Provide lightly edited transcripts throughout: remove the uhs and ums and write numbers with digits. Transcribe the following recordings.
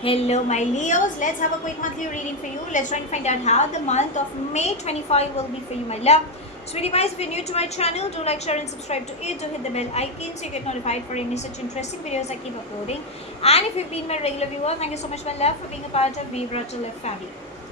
Hello my Leos, let's have a quick monthly reading for you. Let's try and find out how the month of May 25 will be for you, my love. Sweetie guys, if you're new to my channel, do like, share and subscribe to it. Do hit the bell icon so you get notified for any such interesting videos I keep uploading. And if you've been my regular viewer, thank you so much, my love, for being a part of We Brought to Love family.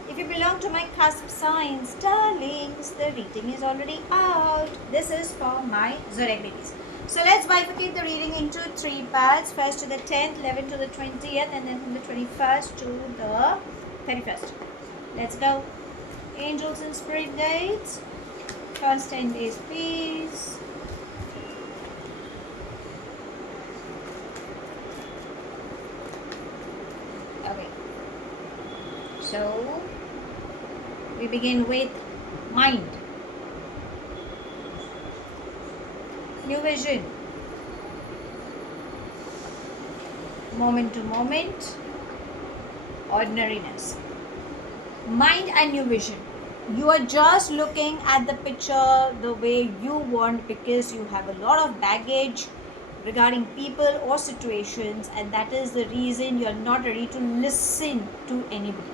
If you belong to my cusp signs, darlings, the reading is already out. This is for my zodiac babies. So let's bifurcate the reading into three parts. First to the 10th, 11th to the 20th, and then from the 21st to the 31st. Let's go. Angels and spirit guides. First 10 days, please. Okay. So we begin with mind. New vision, moment to moment, ordinariness. Mind and new vision. You are just looking at the picture the way you want because you have a lot of baggage regarding people or situations, and that is the reason you are not ready to listen to anybody.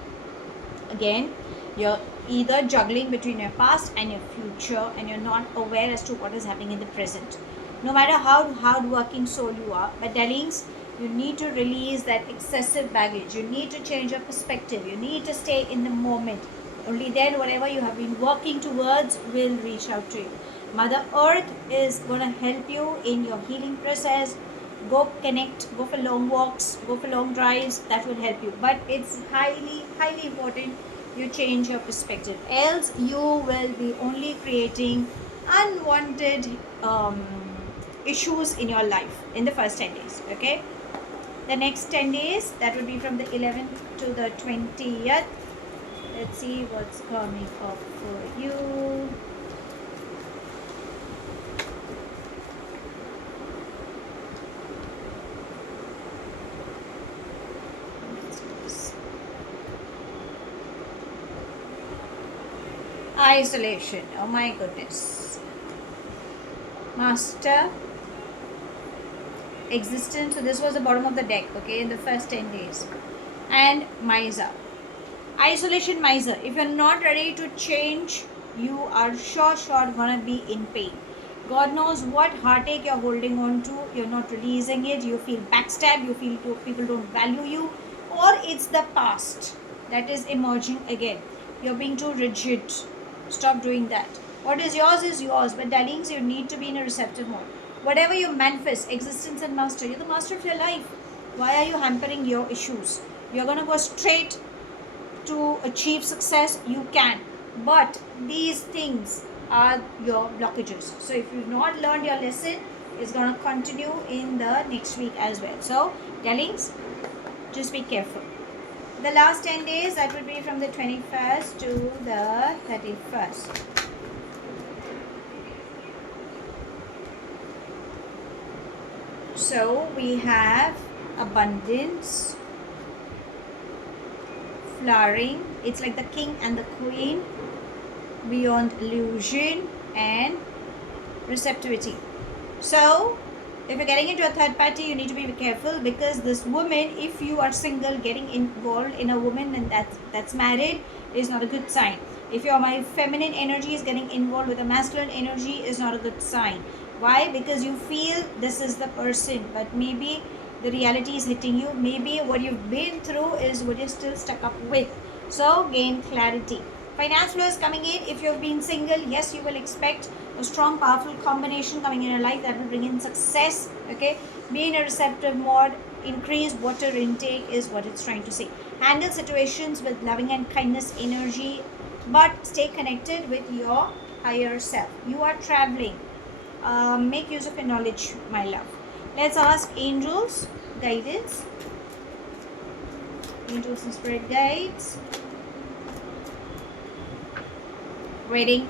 Again, you're either juggling between your past and your future, and you're not aware as to what is happening in the present. No matter how hardworking soul you are, but darlings, you need to release that excessive baggage. You need to change your perspective. You need to stay in the moment. Only then whatever you have been working towards will reach out to you. Mother Earth is going to help you in your healing process. Go connect, go for long walks, go for long drives. That will help you. But it's highly important you change your perspective. Else you will be only creating unwanted issues in your life in the first 10 days. Okay. The next 10 days, that will be from the 11th to the 20th. Let's see what's coming up for you. Isolation. Oh my goodness. Master. Existence. So this was the bottom of the deck, okay, in the first 10 days. And miser. Isolation, miser. If you're not ready to change, you are sure gonna be in pain. God knows what heartache you're holding on to. You're not releasing it. You feel backstabbed. You feel people don't value you. Or it's the past that is emerging again. You're being too rigid. Stop doing that. What is yours. But darlings, you need to be in a receptive mode. Whatever you manifest, existence and master, you're the master of your life. Why are you hampering your issues? You're going to go straight to achieve success. You can. But these things are your blockages. So if you've not learned your lesson, it's going to continue in the next week as well. So, darlings, just be careful. The last 10 days, that will be from the 21st to the 31st. So we have abundance, flowering. It's like the king and the queen, beyond illusion, and receptivity. So if you're getting into a third party, you need to be careful, because this woman, if you are single, getting involved in a woman and that's married is not a good sign. If your my feminine energy is getting involved with a masculine energy is not a good sign. Why? Because you feel this is the person, but maybe the reality is hitting you. Maybe what you've been through is what you're still stuck up with. So gain clarity. Finance flow is coming in. If you've been single, yes, you will expect a strong, powerful combination coming in your life that will bring in success. Okay, be in a receptive mode. Increase water intake is what it's trying to say. Handle situations with loving and kindness energy, but stay connected with your higher self. You are traveling. Make use of your knowledge, my love. Let's ask angels guidance. Angels and spirit guides. Wedding.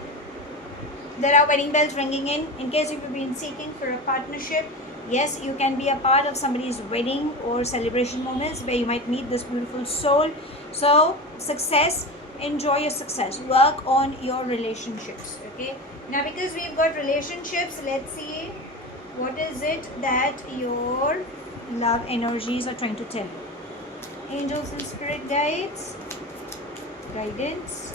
There are wedding bells ringing in case if you've been seeking for a partnership. Yes, you can be a part of somebody's wedding or celebration moments where you might meet this beautiful soul. So success, enjoy your success, work on your relationships. Okay, now because we've got relationships, let's see what is it that your love energies are trying to tell you. angels and spirit guides, guidance.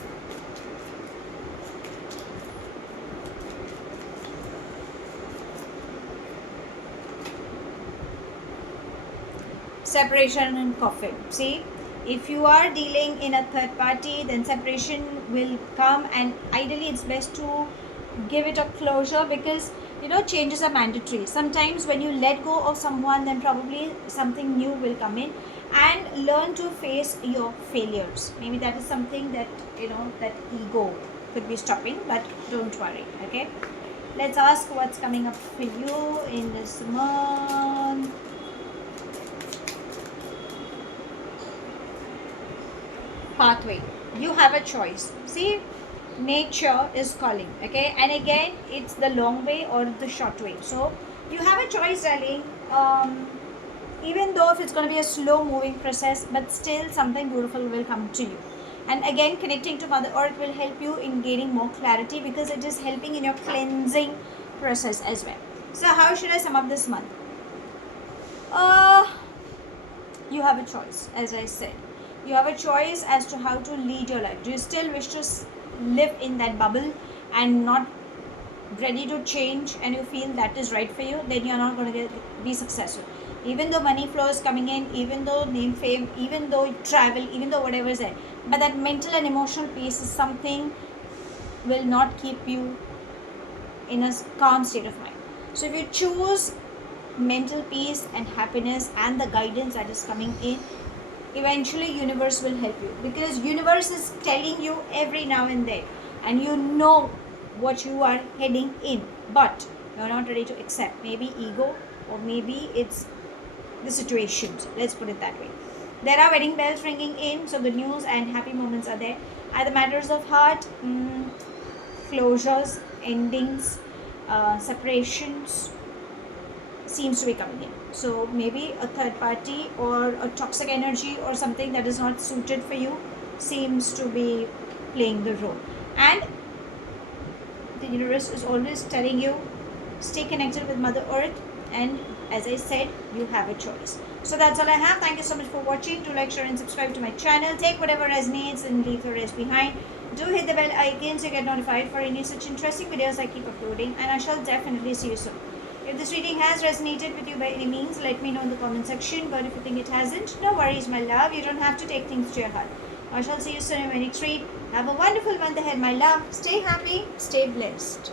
Separation and coffin. See, if you are dealing in a third party, then separation will come, and ideally it's best to give it a closure, because changes are mandatory. Sometimes when you let go of someone, then probably something new will come in, and learn to face your failures. Maybe that is something that that ego could be stopping, but don't worry. Okay, let's ask what's coming up for you in this month. Pathway. You have a choice. See, nature is calling. Okay, and again, it's the long way or the short way. So you have a choice, darling. Even though if it's going to be a slow moving process, but still something beautiful will come to you. And again, connecting to Mother Earth will help you in gaining more clarity, because it is helping in your cleansing process as well. So how should I sum up this month? You have a choice, as I said. You have a choice as to how to lead your life. Do you still wish to live in that bubble and not ready to change, and you feel that is right for you? Then you're not going to be successful. Even though money flow is coming in, even though name, fame, even though you travel, even though whatever is there, but that mental and emotional peace is something will not keep you in a calm state of mind. So if you choose mental peace and happiness and the guidance that is coming in, eventually universe will help you, because universe is telling you every now and then, and you know what you are heading in, but you're not ready to accept. Maybe ego, or maybe it's the situations. Let's put it that way. There are wedding bells ringing in, so good news and happy moments are there. Other matters of heart, closures, endings, separations seems to be coming in. So maybe a third party or a toxic energy or something that is not suited for you seems to be playing the role. And the universe is always telling you, stay connected with Mother Earth, and as I said, you have a choice. So that's all I have. Thank you so much for watching. Do like, share and subscribe to my channel. Take whatever resonates and leave the rest behind. Do hit the bell icon so you get notified for any such interesting videos I keep uploading, and I shall definitely see you soon. If this reading has resonated with you by any means, let me know in the comment section. But if you think it hasn't, no worries, my love. You don't have to take things to your heart. I shall see you soon in my next read. Have a wonderful month ahead, my love. Stay happy, stay blessed.